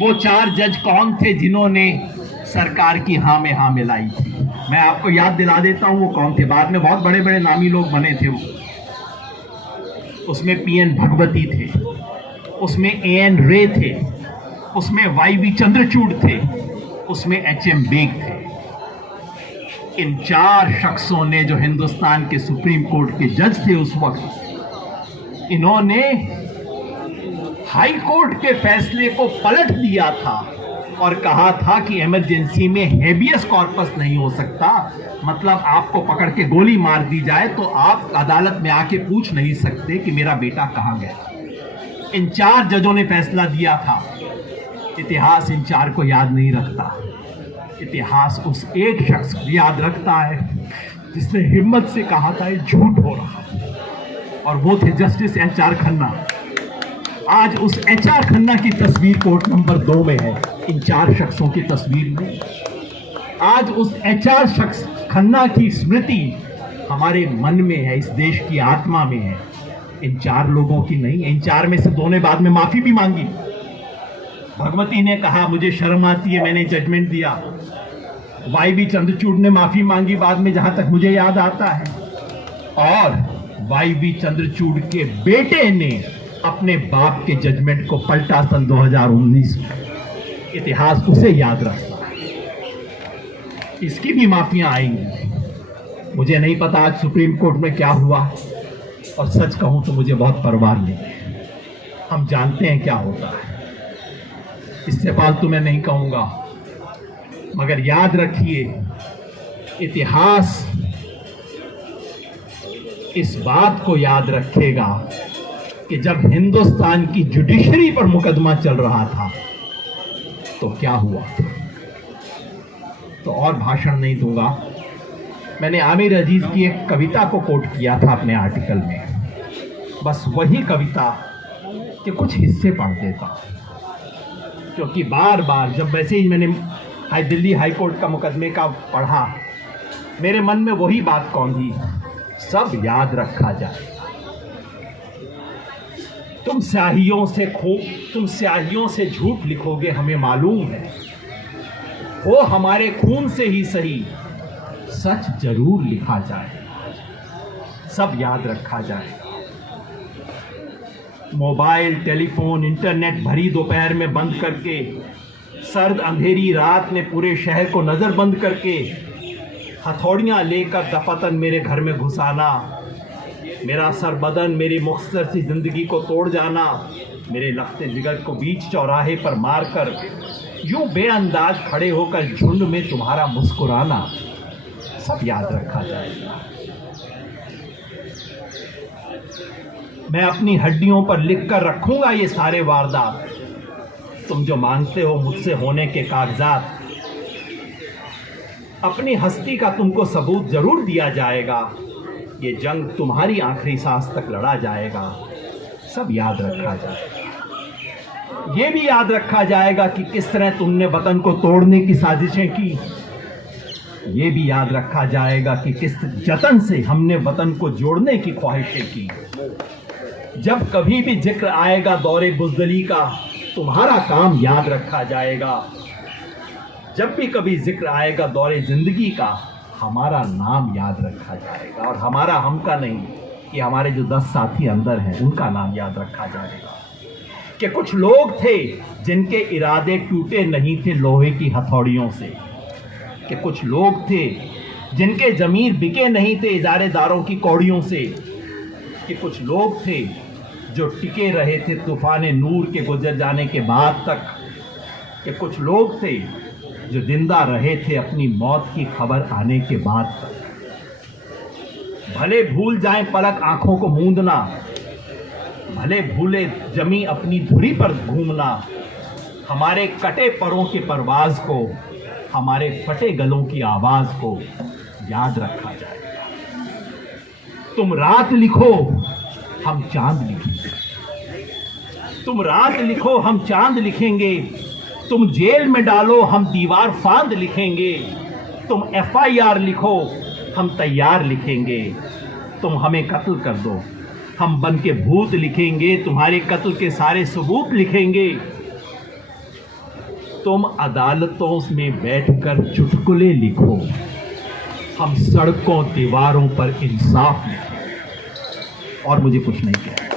वो 4 जज कौन थे जिन्होंने सरकार की हाँ में हाँ मिलाई थी। मैं आपको याद दिला देता हूँ वो कौन थे। बाद में बहुत बड़े बड़े नामी लोग बने थे वो। उसमें पीएन भगवती थे, उसमें एएन रे थे, उसमें वाईवी चंद्रचूड़ थे, उसमें एचएम बेग थे। इन 4 शख्सों ने, जो हिंदुस्तान के सुप्रीम कोर्ट के जज थे उस वक्त, इन्होंने हाई कोर्ट के फैसले को पलट दिया था और कहा था कि इमरजेंसी में हेबियस कॉर्पस नहीं हो सकता। मतलब आपको पकड़ के गोली मार दी जाए तो आप अदालत में आके पूछ नहीं सकते कि मेरा बेटा कहाँ गया। इन 4 जजों ने फैसला दिया था। इतिहास इन 4 को याद नहीं रखता। इतिहास उस एक शख्स को याद रखता है जिसने हिम्मत से कहा था ये झूठ हो रहा है, और वो थे जस्टिस एचआर खन्ना। आज उस एचआर खन्ना की तस्वीर कोर्ट नंबर 2 में है, इन 4 शख्सों की तस्वीर में। आज उस एचआर शख्स खन्ना की स्मृति हमारे मन में है, इस देश की आत्मा में है, इन 4 लोगों की नहीं। इन 4 में से 2 ने बाद में माफी भी मांगी। भगवती ने कहा मुझे शर्म आती है, मैंने जजमेंट दिया। वाईवी चंद्रचूड़ ने माफी मांगी बाद में, जहां तक मुझे याद आता है। और वाईवी चंद्रचूड़ के बेटे ने अपने बाप के जजमेंट को पलटा सन 2019 में। इतिहास उसे याद रखता है। इसकी भी माफियां आएंगी। मुझे नहीं पता आज सुप्रीम कोर्ट में क्या हुआ, और सच कहूं तो मुझे बहुत परवाह नहीं है। हम जानते हैं क्या होता है, इससे फालतू मैं नहीं कहूंगा। मगर याद रखिए, इतिहास इस बात को याद रखेगा कि जब हिंदुस्तान की जुडिशरी पर मुकदमा चल रहा था तो क्या हुआ था। तो और भाषण नहीं दूंगा। मैंने आमिर अजीज की एक कविता को कोट किया था अपने आर्टिकल में। बस वही कविता के कुछ हिस्से पढ़ देता, क्योंकि बार बार जब वैसे ही मैंने दिल्ली हाई कोर्ट का मुकदमे का पढ़ा, मेरे मन में वही बात कौंधी, सब याद रखा जाए। तुम स्याहियों से झूठ लिखोगे, हमें मालूम है। वो हमारे खून से ही सही, सच जरूर लिखा जाए, सब याद रखा जाए। मोबाइल, टेलीफोन, इंटरनेट भरी दोपहर में बंद करके, सर्द अंधेरी रात में पूरे शहर को नज़रबंद करके, हथौड़ियाँ लेकर दफातन मेरे घर में घुसाना, मेरा सर बदन मेरी मुख्तसर सी ज़िंदगी को तोड़ जाना, मेरे लख्ते जिगर को बीच चौराहे पर मारकर यूं बेअंदाज खड़े होकर झुंड में तुम्हारा मुस्कुराना, सब याद रखा जाएगा। मैं अपनी हड्डियों पर लिख कर रखूंगा ये सारे वारदात। तुम जो मांगते हो मुझसे होने के कागजात, अपनी हस्ती का तुमको सबूत जरूर दिया जाएगा। ये जंग तुम्हारी आखिरी सांस तक लड़ा जाएगा, सब याद रखा जाएगा। ये भी याद रखा जाएगा कि किस तरह तुमने वतन को तोड़ने की साजिशें की। ये भी याद रखा जाएगा कि किस जतन से हमने वतन को जोड़ने की ख्वाहिशें की। जब कभी भी जिक्र आएगा दौरे बुज़दिली का, तुम्हारा काम याद रखा जाएगा। जब भी कभी जिक्र आएगा दौरे जिंदगी का, हमारा नाम याद रखा जाएगा। और हमारा हम का नहीं, कि हमारे जो 10 साथी अंदर हैं उनका नाम याद रखा जाएगा। कि कुछ लोग थे जिनके इरादे टूटे नहीं थे लोहे की हथौड़ियों से। कि कुछ लोग थे जिनके ज़मीर बिके नहीं थे इजारेदारों की कौड़ियों से। कि कुछ लोग थे जो टिके रहे थे तूफान नूर के गुजर जाने के बाद तक। कि कुछ लोग थे जो जिंदा रहे थे अपनी मौत की खबर आने के बाद तक। भले भूल जाएं पलक आंखों को मूंदना, भले भूले जमी अपनी धुरी पर घूमना, हमारे कटे परों के परवाज को, हमारे फटे गलों की आवाज को याद रखा जाएगा। तुम रात लिखो, हम चांद लिखेंगे। तुम रात लिखो, हम चांद लिखेंगे। तुम जेल में डालो, हम दीवार फांद लिखेंगे। तुम FIR लिखो, हम तैयार लिखेंगे। तुम हमें कत्ल कर दो, हम बन के भूत लिखेंगे। तुम्हारे कत्ल के सारे सबूत लिखेंगे। तुम अदालतों में बैठकर चुटकुले लिखो, हम सड़कों दीवारों पर इंसाफ लिखें। और मुझे कुछ नहीं कहना।